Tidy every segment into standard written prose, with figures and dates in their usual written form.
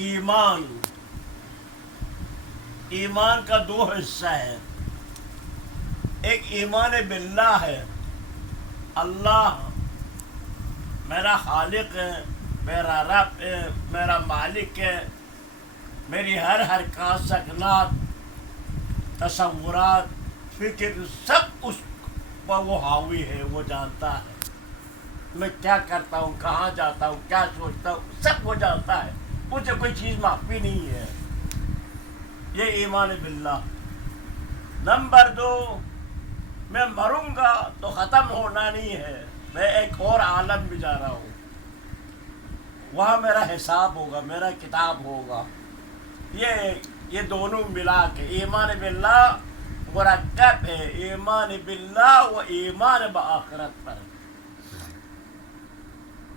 ایمان ایمان کا دو حصہ ہے. ایک ایمان باللہ ہے، اللہ میرا خالق ہے، میرا رب ہے، میرا مالک ہے، میری ہر حرکات سکنات تصورات فکر سب اس پر وہ حاوی ہے، وہ جانتا ہے میں کیا کرتا ہوں، کہاں جاتا ہوں، کیا سوچتا ہوں، سب وہ جانتا ہے، مجھے کوئی چیز معافی نہیں ہے. یہ ایمان باللہ. نمبر دو، میں مروں گا تو ختم ہونا نہیں ہے، میں ایک اور عالم میں جا رہا ہوں، وہاں میرا حساب ہوگا، میرا کتاب ہوگا. یہ دونوں ملا کے ایمان باللہ مرکب ہے، ایمان باللہ و ایمان بآخرت پر.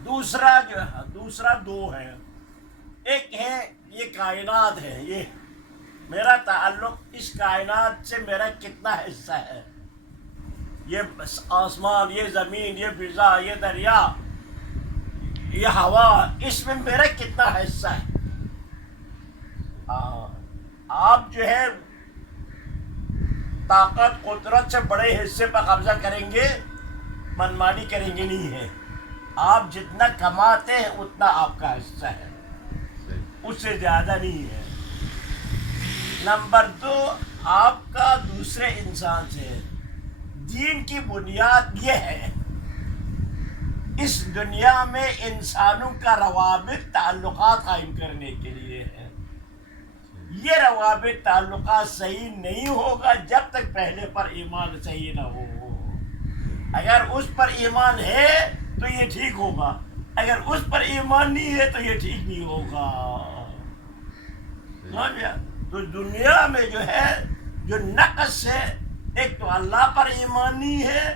دوسرا دو ہے. ایک ہے یہ کائنات ہے، یہ میرا تعلق اس کائنات سے میرا کتنا حصہ ہے، یہ آسمان، یہ زمین، یہ فضا، یہ دریا، یہ ہوا، اس میں میرا کتنا حصہ ہے. آپ جو ہے طاقت قدرت سے بڑے حصے پر قبضہ کریں گے، منمانی کریں گے نہیں ہے. آپ جتنا کماتے ہیں اتنا آپ کا حصہ ہے، اس سے زیادہ نہیں ہے. نمبر دو، آپ کا دوسرے انسان سے دین کی بنیاد یہ ہے، اس دنیا میں انسانوں کا روابط تعلقات قائم کرنے کے لیے ہے. یہ روابط تعلقات صحیح نہیں ہوگا جب تک پہلے پر ایمان صحیح نہ ہو. اگر اس پر ایمان ہے تو یہ ٹھیک ہوگا، اگر اس پر ایمان نہیں ہے تو یہ ٹھیک نہیں ہوگا. تو دنیا میں جو ہے جو نقص ہے، ایک تو اللہ پر ایمان نہیں ہے،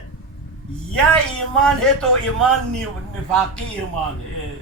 یا ایمان ہے تو ایمان نفاقی ایمان ہے.